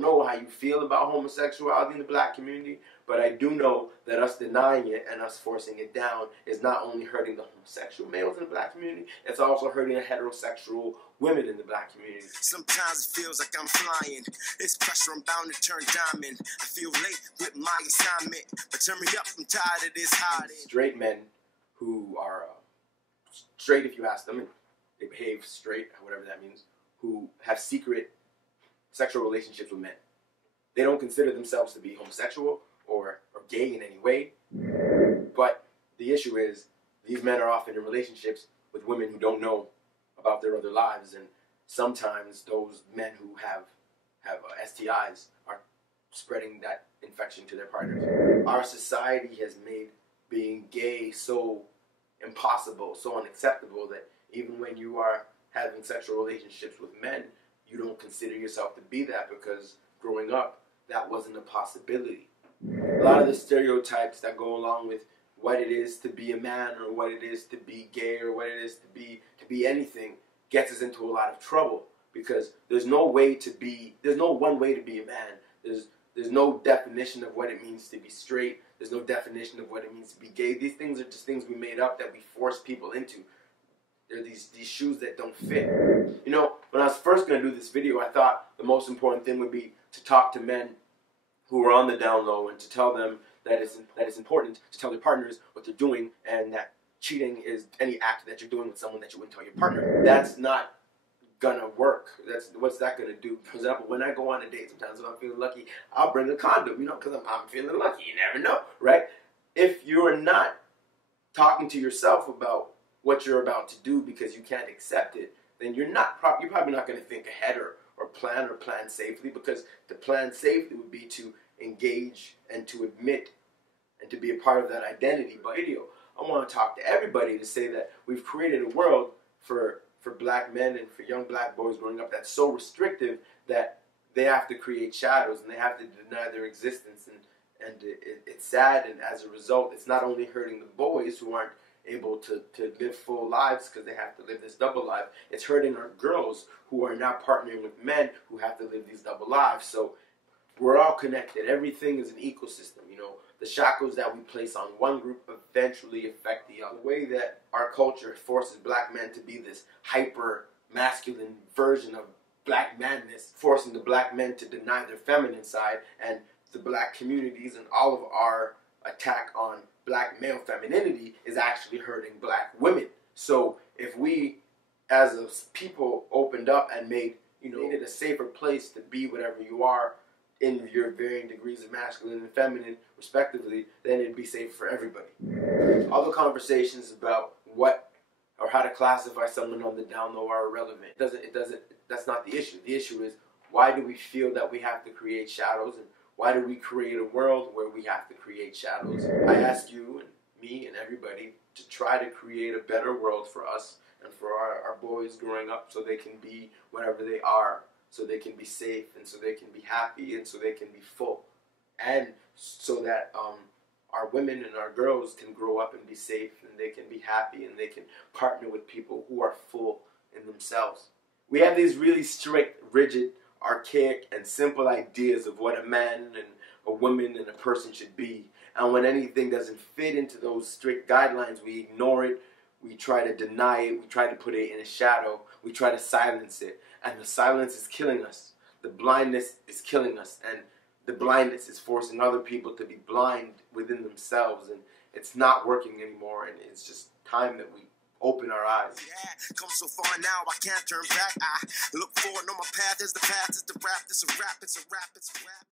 don't know how you feel about homosexuality in the black community, but I do know that us denying it and us forcing it down is not only hurting the homosexual males in the black community, it's also hurting the heterosexual women in the black community. Sometimes it feels like I'm flying. It's pressure, I'm bound to turn diamond. I feel late with my assignment, but turn me up, I'm tired of this hiding. Straight men who are straight, if you ask them, and they behave straight, whatever that means, who have secret sexual relationships with men. They don't consider themselves to be homosexual or gay in any way, but the issue is these men are often in relationships with women who don't know about their other lives, and sometimes those men who have STIs are spreading that infection to their partners. Our society has made being gay so impossible, so unacceptable, that even when you are having sexual relationships with men, you don't consider yourself to be that because growing up, that wasn't a possibility. A lot of the stereotypes that go along with what it is to be a man or what it is to be gay or what it is to be anything gets us into a lot of trouble because there's no one way to be a man. There's no definition of what it means to be straight. There's no definition of what it means to be gay. These things are just things we made up that we force people into. They're these shoes that don't fit. You know, when I was first going to do this video, I thought the most important thing would be to talk to men who are on the down low and to tell them that it's important to tell their partners what they're doing and that cheating is any act that you're doing with someone that you wouldn't tell your partner. That's not gonna work. What's that gonna do? For example, when I go on a date, sometimes if I'm feeling lucky, I'll bring a condom, you know, because I'm feeling lucky. You never know, right? If you're not talking to yourself about what you're about to do because you can't accept it, then you're probably not going to think ahead or plan safely, because to plan safely would be to engage and to admit and to be a part of that identity. But I want to talk to everybody to say that we've created a world for black men and for young black boys growing up that's so restrictive that they have to create shadows and they have to deny their existence, and it's sad, and as a result it's not only hurting the boys who aren't able to live full lives because they have to live this double life, it's hurting our girls who are now partnering with men who have to live these double lives. So we're all connected. Everything is an ecosystem, you know. The shackles that we place on one group eventually affect the other. The way that our culture forces black men to be this hyper masculine version of black madness, forcing the black men to deny their feminine side, and the black communities and all of our attack on black male femininity is actually hurting black women. So if we as a people opened up and made it a safer place to be whatever you are in your varying degrees of masculine and feminine respectively, then it'd be safe for everybody. All the conversations about what or how to classify someone on the down low are irrelevant. That's not the issue. The issue is, why do we feel that we have to create shadows, and why do we create a world where we have to create shadows? I ask you and me and everybody to try to create a better world for us and for our boys growing up, so they can be whatever they are, so they can be safe, and so they can be happy, and so they can be full, and so that our women and our girls can grow up and be safe, and they can be happy, and they can partner with people who are full in themselves. We have these really strict, rigid, archaic, and simple ideas of what a man and a woman and a person should be, and when anything doesn't fit into those strict guidelines, we ignore it, we try to deny it, we try to put it in a shadow, we try to silence it, and the silence is killing us. The blindness is killing us, and the blindness is forcing other people to be blind within themselves, and it's not working anymore, and it's just time that we open our eyes. Yeah, come so far now, I can't turn back. I look forward on my path, as the path is the rap, it's a rap, it's a rap, it's a rap.